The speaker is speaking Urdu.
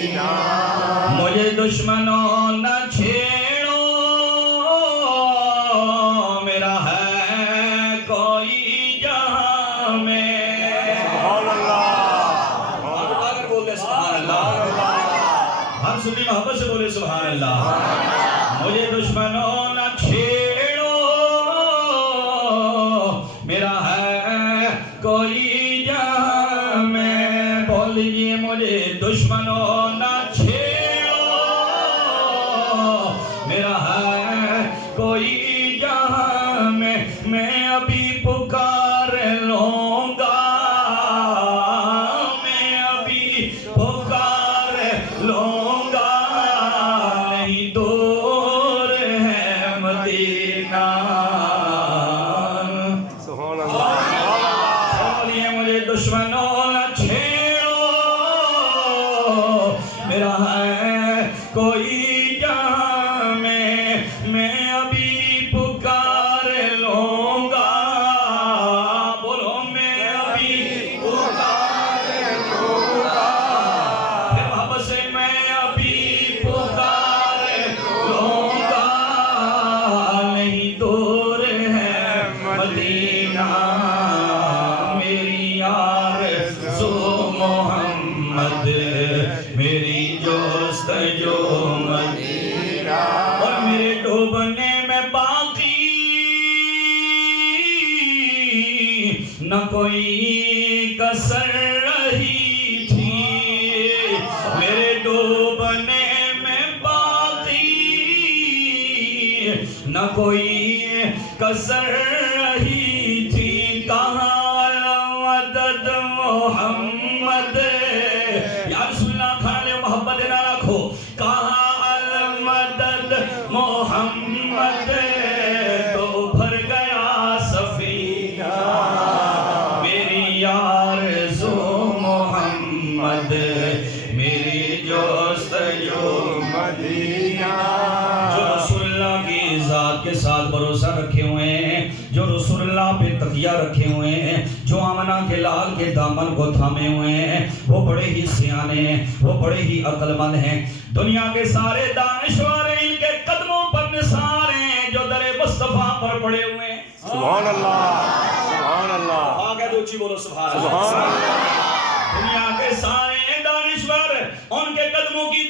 مجھے دشمنوں نہ چھیڑو، میرا ہے کوئی جہاں میں۔ سبحان اللہ، اگر بولے سبحان اللہ، ہم سنی محبت سے بولے سبحان اللہ۔ مجھے دشمنوں نہ چھیڑو، میرا ہے کوئی جہاں میں۔ بولیے مجھے دشمنوں نہ چھیڑو، میرا ہے کوئی جہاں میں ابھی پکار لوں گا، میں ابھی پکار لوں گا، نہیں دور ہے مدینہ۔ سبحان اللہ، بولیے مجھے دشمنوں نہ چھیڑو، میرا ہے کوئی جہاں میں ابھی پکار لوں گا۔ بولو میں ابھی پکار لوں گا، پھر محبت سے میں ابھی پکار لوں گا، نہیں دور ہے مدینہ۔ میری آرزو محمد، میری جستجو مدینہ، اور میرے ڈوبنے میں باقی نہ کوئی کسر رہی تھی، میرے ڈوبنے میں باقی نہ کوئی کسر رہی تھی۔ کہاں الودد محمد، یا رسول اللہ کھانا لے محبت نہ رکھو۔ کہاں المدد محمد، تو بھر گیا سفینہ۔ میری آرزو محمد، میری جستجو مدینہ۔ جو رسول اللہ کی ذات کے ساتھ بھروسہ رکھے ہوئے ہیں، جو رسول اللہ پہ تکیہ رکھے ہوئے ہیں، جو آمنہ کے لال کے دامن کو تھامے ہوئے ہیں، وہ بڑے ہی سیانے ہیں، وہ بڑے ہی عقل مند ہیں۔ دنیا کے سارے دانشور ان کے قدموں پر نثار ہیں، جو در مصطفیٰ پر پڑے ہوئے ہیں۔ سبحان اللہ، سبحان اللہ، آگے دوچی بولو سبحان سبحان اللہ۔ اللہ۔ دنیا کے سارے دانشور ان کے قدموں کی